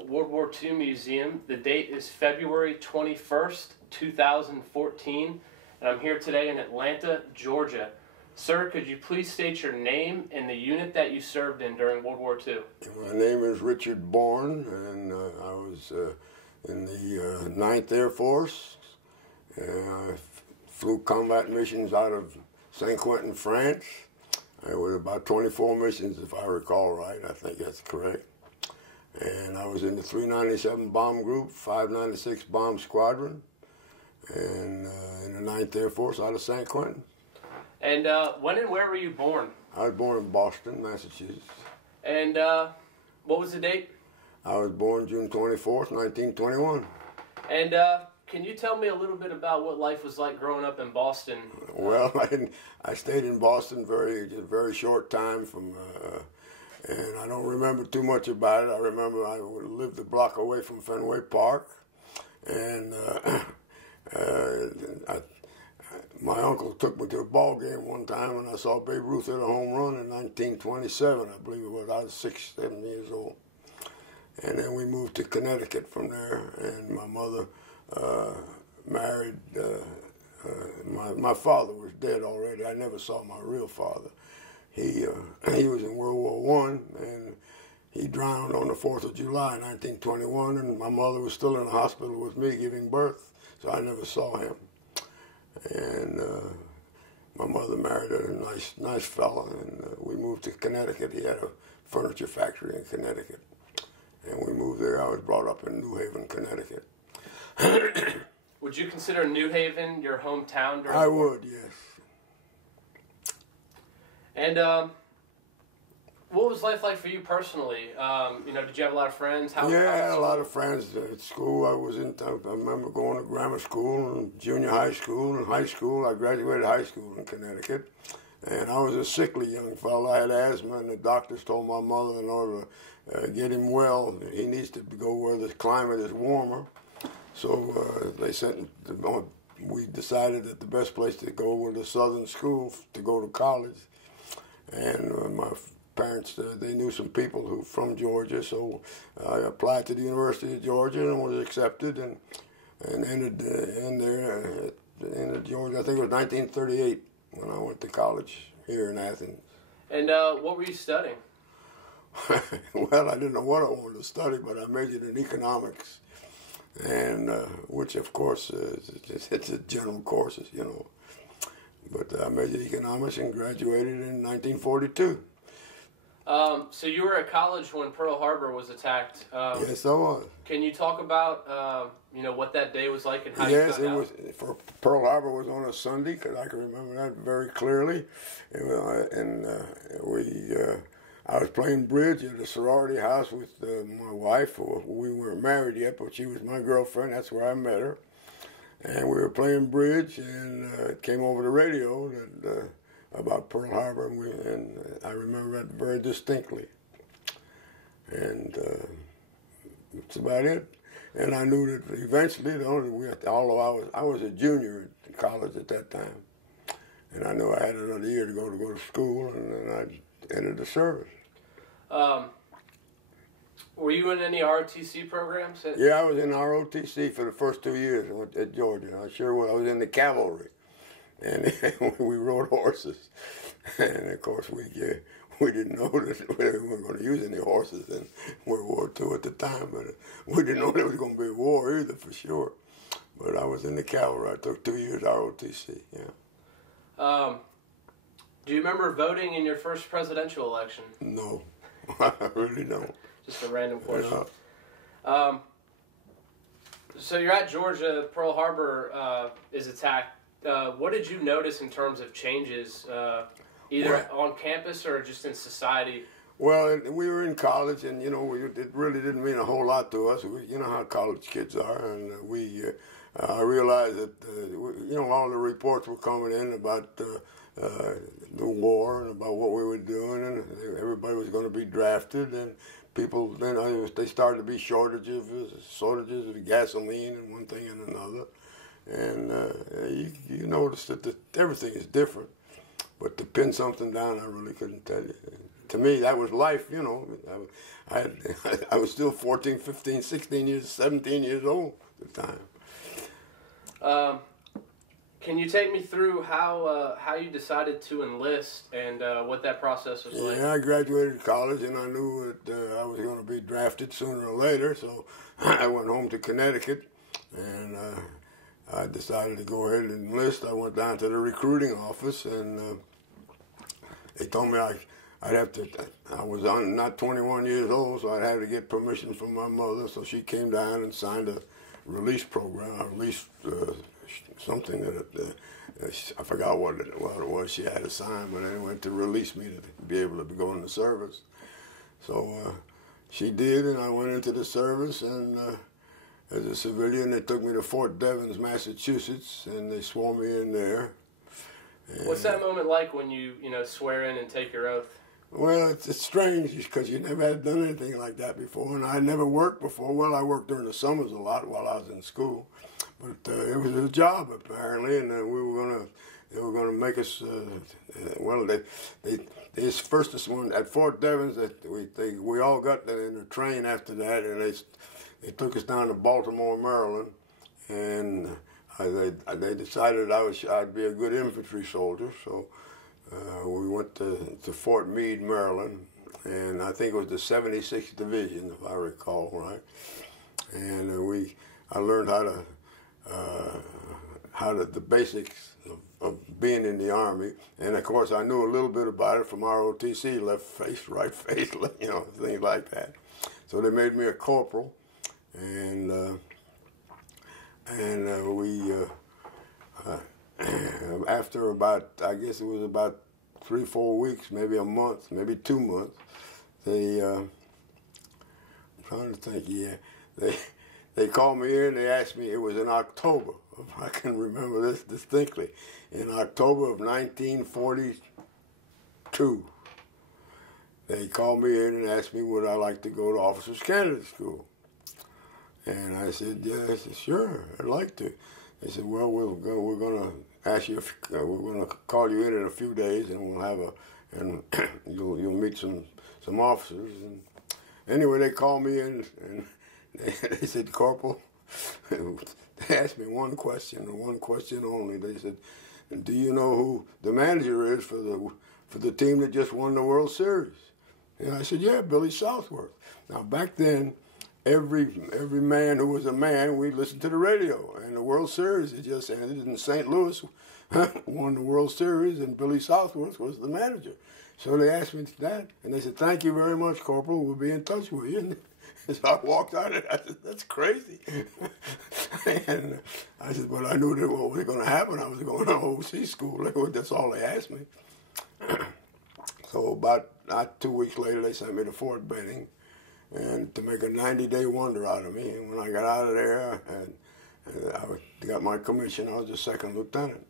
National World War II Museum. The date is February 21st, 2014, and I'm here today in Atlanta, Georgia. Sir, could you please state your name and the unit that you served in during World War II? My name is Richard Bourne, and I was in the 9th Air Force. I flew combat missions out of St. Quentin, France. I was about 24 missions, if I recall right. I think that's correct. And I was in the 397 Bomb Group, 596 Bomb Squadron, and in the 9th Air Force out of St. Quentin. And when and where were you born? I was born in Boston, Massachusetts. And what was the date? I was born June 24th, 1921. And can you tell me a little bit about what life was like growing up in Boston? Well, I stayed in Boston very short time and I don't remember too much about it. I remember I lived a block away from Fenway Park, and my uncle took me to a ball game one time, and I saw Babe Ruth hit a home run in 1927, I believe it was. I was 6, 7 years old. And then we moved to Connecticut from there, and my mother married, my father was dead already. I never saw my real father. He was in World War I, and he drowned on the 4th of July, 1921, and my mother was still in the hospital with me giving birth, so I never saw him. And my mother married a nice fella, and we moved to Connecticut. He had a furniture factory in Connecticut, and we moved there. I was brought up in New Haven, Connecticut. Would you consider New Haven your hometown? I would, yes. And what was life like for you personally? Did you have a lot of friends? I had a lot of friends at school. I remember going to grammar school and junior high school and high school. I graduated high school in Connecticut, and I was a sickly young fellow. I had asthma, and the doctors told my mother in order to get him well, he needs to go where the climate is warmer. So we decided that the best place to go was a southern school to go to college. And my parents, they knew some people from Georgia, so I applied to the University of Georgia and was accepted, and ended in Georgia. I think it was 1938 when I went to college here in Athens. And what were you studying? Well, I didn't know what I wanted to study, but I majored in economics, and which of course it's a general courses, you know. But I majored in economics and graduated in 1942. So you were at college when Pearl Harbor was attacked. Yes, I was. Can you talk about what that day was like and how you found out? Yes, it was. For Pearl Harbor was on a Sunday, because I can remember that very clearly. I was playing bridge at a sorority house with my wife. We weren't married yet, but she was my girlfriend. That's where I met her. And we were playing bridge, and it came over the radio that, about Pearl Harbor, and I remember that very distinctly. And that's about it. And I knew that eventually, although I was a junior in college at that time, and I knew I had another year to go to school, and then I entered the service. Were you in any ROTC programs? Yeah, I was in ROTC for the first 2 years at Georgia. I sure was. I was in the cavalry, and we rode horses. And of course, we didn't know that we weren't going to use any horses in World War II at the time, but we didn't know there was going to be a war either, for sure. But I was in the cavalry. I took 2 years ROTC. Yeah. Do you remember voting in your first presidential election? No, I really don't. Just a random question. Yeah. So you're at Georgia, Pearl Harbor is attacked. What did you notice in terms of changes, either on campus or just in society? Well, we were in college, and it really didn't mean a whole lot to us. You know how college kids are, and I realized that all the reports were coming in about the war and about what we were doing, and everybody was going to be drafted, and people they started to be shortages of gasoline and one thing and another, and you notice that everything is different. But to pin something down, I really couldn't tell you. to me, that was life, you know. I, I was still 14, 15, 16 years, 17 years old at the time. Can you take me through how you decided to enlist and what that process was like? Yeah, I graduated college and I knew that I was going to be drafted sooner or later, so I went home to Connecticut and I decided to go ahead and enlist. I went down to the recruiting office and they told me I'd have to, I was not 21 years old, so I'd have to get permission from my mother, so she came down and signed a release program, a release something that I forgot what it was she had to sign, but anyway, to release me to be able to go in the service. So she did, and I went into the service, and as a civilian, they took me to Fort Devens, Massachusetts, and they swore me in there. And what's that moment like when you swear in and take your oath? Well, it's strange because you never had done anything like that before, and I never worked before. Well, I worked during the summers a lot while I was in school, but it was a job apparently, and they were gonna make us. Well, they first this one at Fort Devens that we all got in the train after that, and they took us down to Baltimore, Maryland, and they decided I'd be a good infantry soldier, so. We went to Fort Meade, Maryland, and I think it was the 76th Division, if I recall right. And I learned the basics of being in the Army, and of course I knew a little bit about it from ROTC, left face, right face, things like that. So they made me a corporal, and after I guess it was about 3-4 weeks, maybe a month, maybe 2 months, I'm trying to think, they called me in, they asked me, it was in October, I can remember this distinctly, in October of 1942, they called me in and asked me would I like to go to Officers Candidate School. And I said, yes, sure, I'd like to. They said, well, we're going to ask you, we're going to call you in a few days, and we'll have and you'll meet some officers. And anyway, they called me in, and they said, Corporal, they asked me one question, and one question only. They said, do you know who the manager is for the team that just won the World Series? And I said, yeah, Billy Southworth. Now, back then, every man who was a man, we listened to the radio. And the World Series had just ended, and St. Louis won the World Series, and Billy Southworth was the manager. So they asked me that, and they said, thank you very much, Corporal. We'll be in touch with you. And so I walked out, and I said, that's crazy. And I said, but I knew that what was going to happen. I was going to OC school. That's all they asked me. So about 2 weeks later, they sent me to Fort Benning, and to make a 90-day wonder out of me. And when I got out of there and I got my commission, I was a second lieutenant.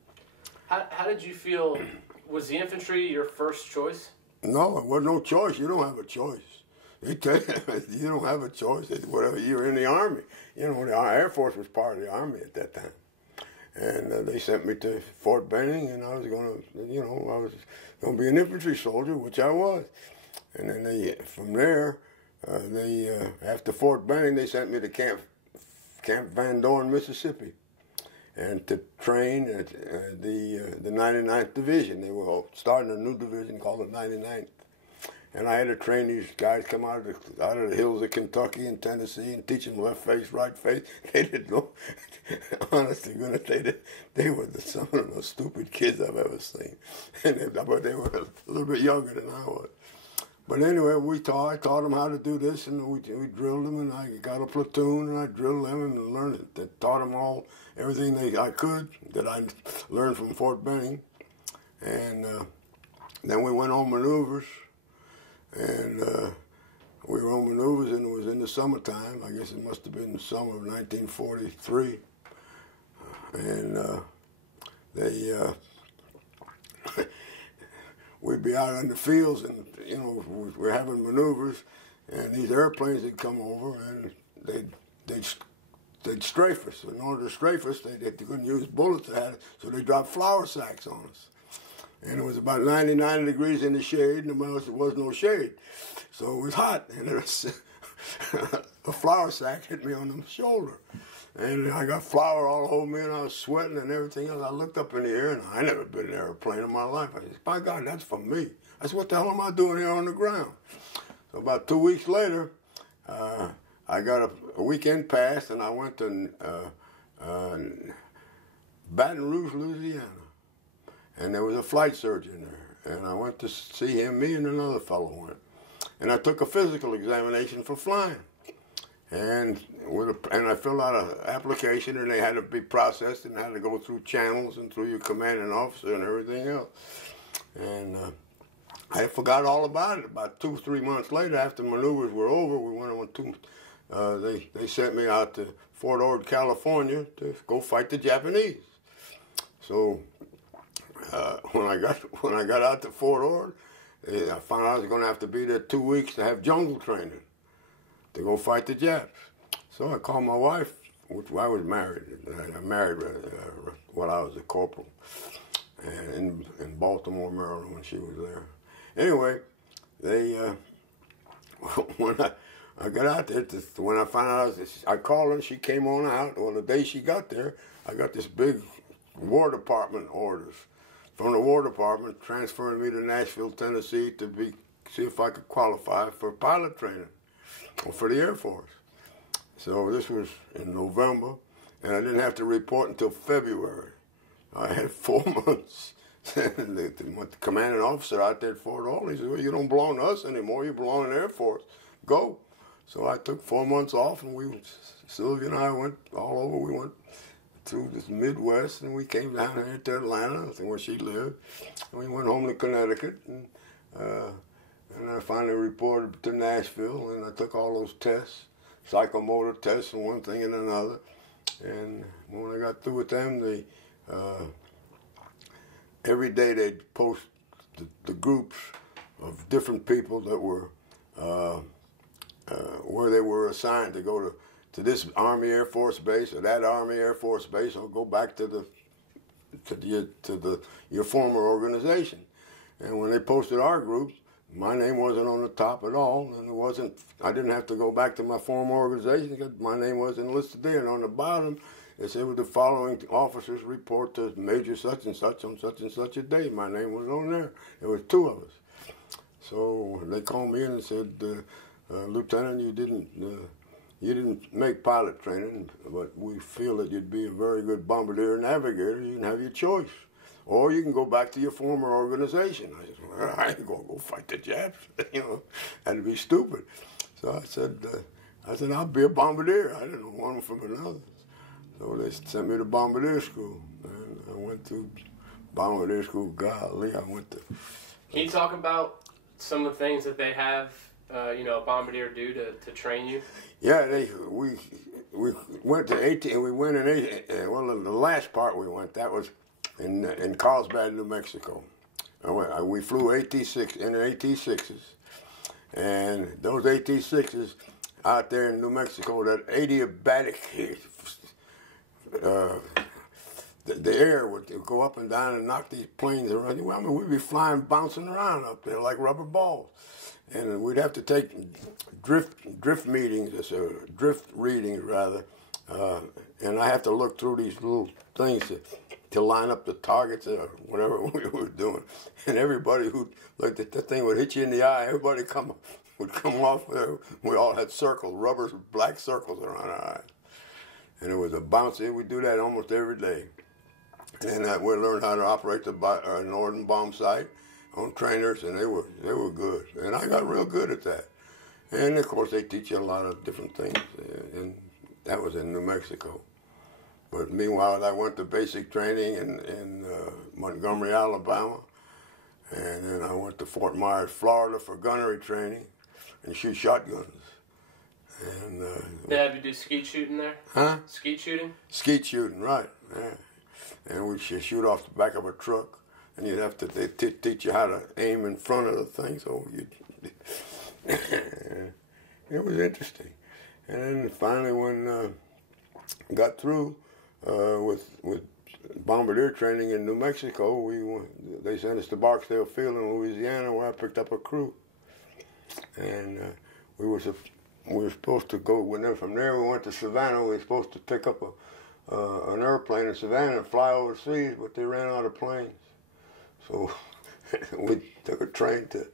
How did you feel? Was the infantry your first choice? No, it wasn't no choice. You don't have a choice. They tell you don't have a choice. Whatever, you're in the Army. You know, the Air Force was part of the Army at that time. And they sent me to Fort Benning, and I was going to be an infantry soldier, which I was. And then from there, after Fort Benning, they sent me to Camp Van Dorn, Mississippi, and to train at the 99th Division. They were starting a new division called the 99th. And I had to train these guys come out of the hills of Kentucky and Tennessee and teach them left face, right face. They didn't know. Honestly, they were some of the most stupid kids I've ever seen. But they were a little bit younger than I was. But anyway, I taught them how to do this, and we drilled them, and I got a platoon, and I drilled them and learned it. Taught them everything I could that I learned from Fort Benning. And then we went on maneuvers, and we were on maneuvers, and it was in the summertime. I guess it must have been the summer of 1943. And we'd be out in the fields, and we're having maneuvers, and these airplanes would come over, and they'd strafe us. In order to strafe us, they couldn't use bullets, so they dropped flour sacks on us. and it was about 99 degrees in the shade, and there was no shade. So it was hot, and there was a flour sack hit me on the shoulder. And I got flour all over me, and I was sweating and everything else. I looked up in the air, and I never been in an airplane in my life. I said, by God, that's for me. I said, what the hell am I doing here on the ground? So about 2 weeks later, I got a weekend pass, and I went to Baton Rouge, Louisiana. And there was a flight surgeon there. And I went to see him, me and another fellow went. And I took a physical examination for flying. And I filled out an application, and they had to be processed and had to go through channels and through your commanding officer and everything else. And I forgot all about it. About 2 or 3 months later, after maneuvers were over, we went on to, they sent me out to Fort Ord, California to go fight the Japanese. So when I got out to Fort Ord, I found out I was going to have to be there 2 weeks to have jungle training to go fight the Japs. So I called my wife, which I was married. I married while I was a corporal in Baltimore, Maryland, when she was there. Anyway, when I got out there, when I found out, I called her and she came on out. Well, the day she got there, I got this big War Department orders from the War Department transferring me to Nashville, Tennessee to see if I could qualify for pilot training or for the Air Force. So this was in November, and I didn't have to report until February. I had 4 months. The commanding officer out there at Fort Ord, he said, well, you don't belong to us anymore, you belong in the Air Force. Go. So I took 4 months off, and Sylvia and I went all over. We went through this Midwest, and we came down here to Atlanta, where she lived. And we went home to Connecticut, and I finally reported to Nashville, and I took all those tests, psychomotor tests and one thing and another. And when I got through with them, every day they'd post the groups of different people that were where they were assigned to go to this Army Air Force base or that Army Air Force base, or go back to your former organization. And when they posted our group, my name wasn't on the top at all, and I didn't have to go back to my former organization because my name wasn't listed there. And on the bottom, it said, with the following officers report to Major such and such on such and such a day. My name was on there. There was 2 of us. So they called me in and said, Lieutenant, you didn't make pilot training, but we feel that you'd be a very good bombardier navigator. You can have your choice. Or you can go back to your former organization. I said, well, I ain't going to go fight the Japs. That'd be stupid. So I said, I'll be a bombardier. I didn't know one from another. So they sent me to bombardier school. And I went to bombardier school. Golly, I went to... Can you talk about some of the things that they have, a bombardier do to train you? Yeah, we went to 18. We went in 18. Well, the last part we went, that was in Carlsbad, New Mexico. We flew AT-6 in AT-6s, and those AT-6s out there in New Mexico, that adiabatic, the air would go up and down and knock these planes around. I mean, we'd be flying, bouncing around up there like rubber balls. And we'd have to take drift readings rather, and I have to look through these little things to line up the targets or whatever we were doing. And everybody who looked at that thing would hit you in the eye. Everybody would come off there. We all had circles, black circles around our eyes. And it was a bouncy. We do that almost every day. And we learned how to operate the Norden bomb sight on trainers, and they were good. And I got real good at that. And of course, they teach you a lot of different things. And that was in New Mexico. But meanwhile, I went to basic training in Montgomery, Alabama. And then I went to Fort Myers, Florida for gunnery training and shoot shotguns. And they have you do skeet shooting there? Huh? Skeet shooting? Skeet shooting, right. Yeah. And we shoot off the back of a truck. And you'd have to teach you how to aim in front of the thing. So it was interesting. And then finally, when I got through with bombardier training in New Mexico. They sent us to Barksdale Field in Louisiana, where I picked up a crew, and we were supposed to go. From there, we went to Savannah. We were supposed to pick up an airplane in Savannah and fly overseas, but they ran out of planes, so we took a train to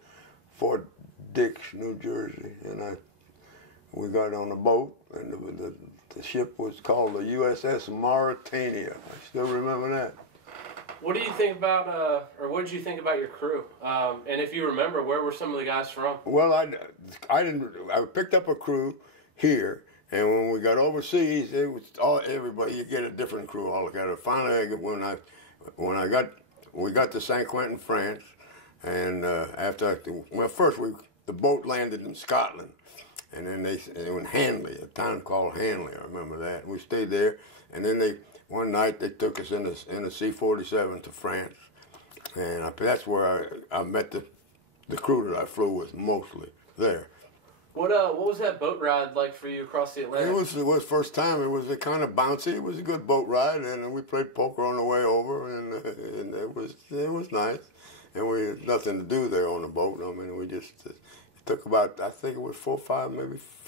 Fort Dix, New Jersey, and we got on a boat, and the ship was called the USS Mauritania. I still remember that. What do you think about, or what did you think about your crew? And if you remember, where were some of the guys from? Well, I picked up a crew here, and when we got overseas, it was everybody. You get a different crew altogether. Finally, we got to St. Quentin, France, and first the boat landed in Scotland, and then they were in Hanley, a town called Hanley. I remember that. We stayed there, and then one night they took us in a C-47 to France, and that's where I met the crew that I flew with mostly there. What was that boat ride like for you across the Atlantic? It was first time. It was a kind of bouncy. It was a good boat ride, and we played poker on the way over, and it was nice. And we had nothing to do there on the boat. I mean, we just it took about, I think it was 4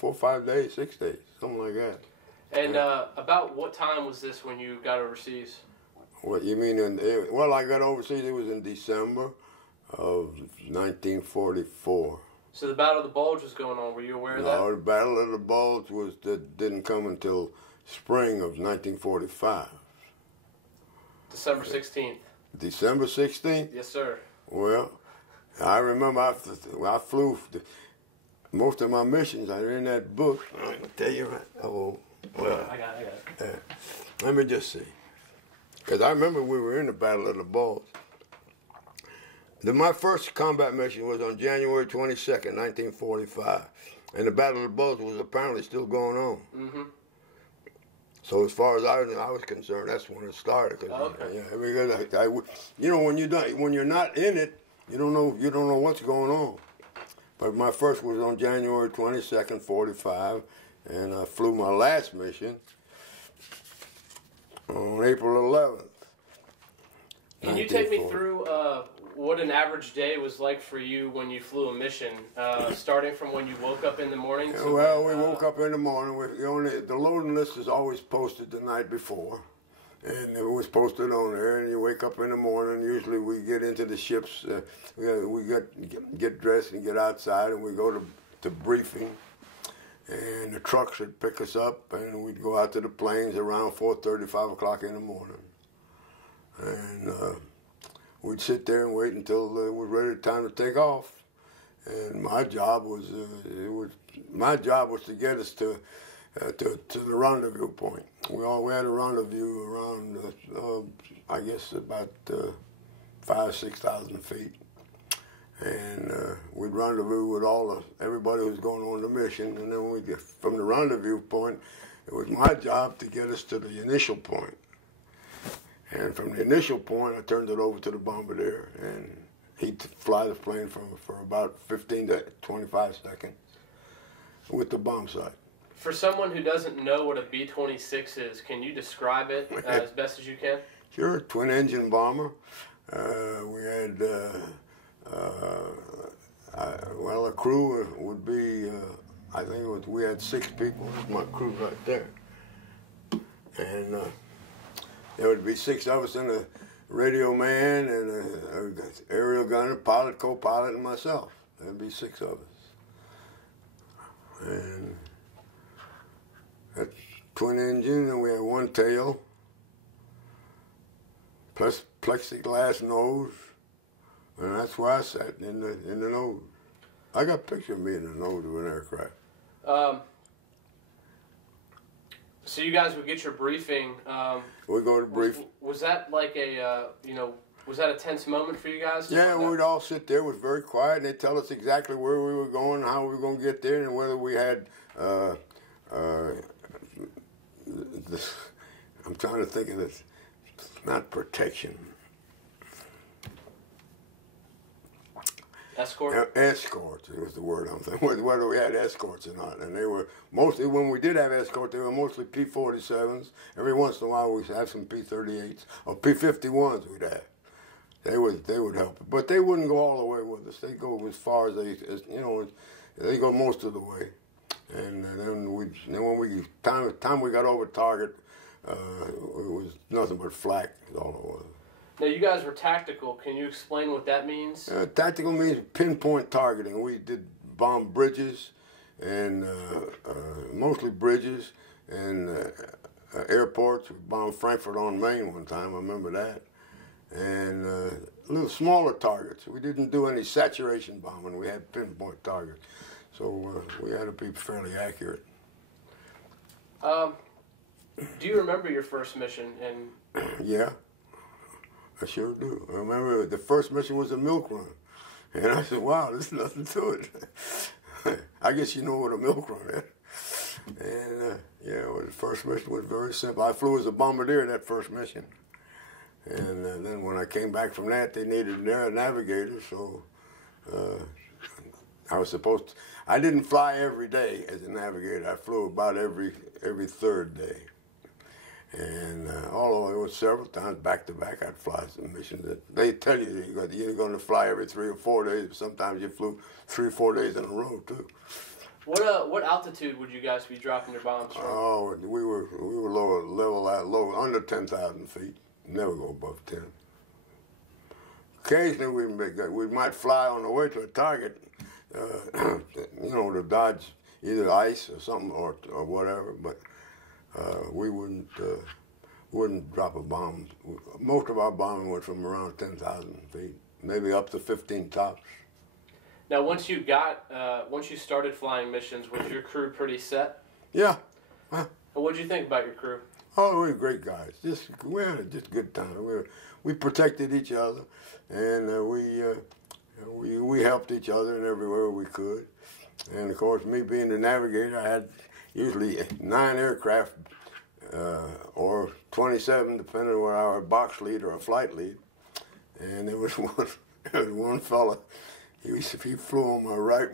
or 5 days, 6 days, something like that. And about what time was this when you got overseas? What you mean? Well, I got overseas. It was in December of 1944. So the Battle of the Bulge was going on. Were you aware of that? No, the Battle of the Bulge didn't come until spring of 1945. December 16th. December 16th? Yes, sir. Well, I remember I flew most of my missions are in that book. I can tell you right. Oh, well. I got it. Let me just see. Because I remember we were in the Battle of the Bulge. My first combat mission was on January 22nd, 1945. And the Battle of the Bulge was apparently still going on. Mm-hmm. So as far as I was concerned, that's when it started. Okay. Because when you're not in it, you don't know what's going on. But my first was on January 22nd, 45, and I flew my last mission on April 11th. Can you take me through what an average day was like for you when you flew a mission, starting from when you woke up in the morning? We woke up in the morning. The loading list is always posted the night before, and it was posted on there. And you wake up in the morning. Usually, we get into the ships. We get dressed and get outside, and we go to briefing. And the trucks would pick us up, and we'd go out to the planes around 4:30, 5 o'clock in the morning. And we'd sit there and wait until it was ready, time to take off. And my job was to get us to the rendezvous point. We had a rendezvous around I guess about 5,000 to 6,000 feet, and we'd rendezvous with everybody who was going on the mission. And then from the rendezvous point, it was my job to get us to the initial point. And from the initial point, I turned it over to the bombardier, and he'd fly the plane for about 15 to 25 seconds with the bomb sight. For someone who doesn't know what a B-26 is, can you describe it as best as you can? Sure, twin-engine bomber. We had, a crew would be, I think we had 6 people. That's my crew right there. And there would be 6 of us, and a radio man and an aerial gunner, pilot, co-pilot, and myself. There'd be 6 of us. And that twin engine, and we had 1 tail, plus plexiglass nose, and that's where I sat in the nose. I got a picture of me in the nose of an aircraft. So you guys would get your briefing. We go to brief. Was that like was that a tense moment for you guys? Yeah, we'd all sit there. It was very quiet, and they'd tell us exactly where we were going, how we were going to get there, and whether we had. I'm trying to think of this. Not protection. Escort? Escorts, it was the word I'm thinking. Whether we had escorts or not. And they were mostly, when we did have escorts, they were mostly P-47s. Every once in a while we'd have some P-38s or P-51s we'd have. They would help. But they wouldn't go all the way with us. They go as far as they go most of the way. And then when time we got over target, it was nothing but flak, is all it was. Now, you guys were tactical. Can you explain what that means? Tactical means pinpoint targeting. We did bomb bridges, and mostly bridges, and airports. We bombed Frankfurt on Main one time, I remember that. And little smaller targets. We didn't do any saturation bombing. We had pinpoint targets. So we had to be fairly accurate. Do you remember your first mission? Yeah, I sure do. I remember the first mission was a milk run. And I said, wow, there's nothing to it. I guess you know what a milk run is. And yeah, well, the first mission was very simple. I flew as a bombardier that first mission. And then when I came back from that, they needed a navigator, so I was supposed to. I didn't fly every day as a navigator. I flew about every third day. And although it was several times back to back, I'd fly some missions that they tell you you're going to fly every 3 or 4 days, but sometimes you flew 3 or 4 days in a row too. What altitude would you guys be dropping your bombs from? Oh, we were low, under 10,000 feet. Never go above 10. Occasionally we might fly on the way to a target, to dodge either ice or something or whatever, but we wouldn't drop a bomb. Most of our bombing went from around 10,000 feet, maybe up to 15 tops. Now, once you started flying missions, was your crew pretty set? Yeah. And what did you think about your crew? Oh, we were great guys. We had a good time. We protected each other, and we helped each other in everywhere we could. And of course, me being the navigator, I had usually 9 aircraft, or 27, depending on whether I were a box lead or a flight lead. And there was one fella. He flew on my right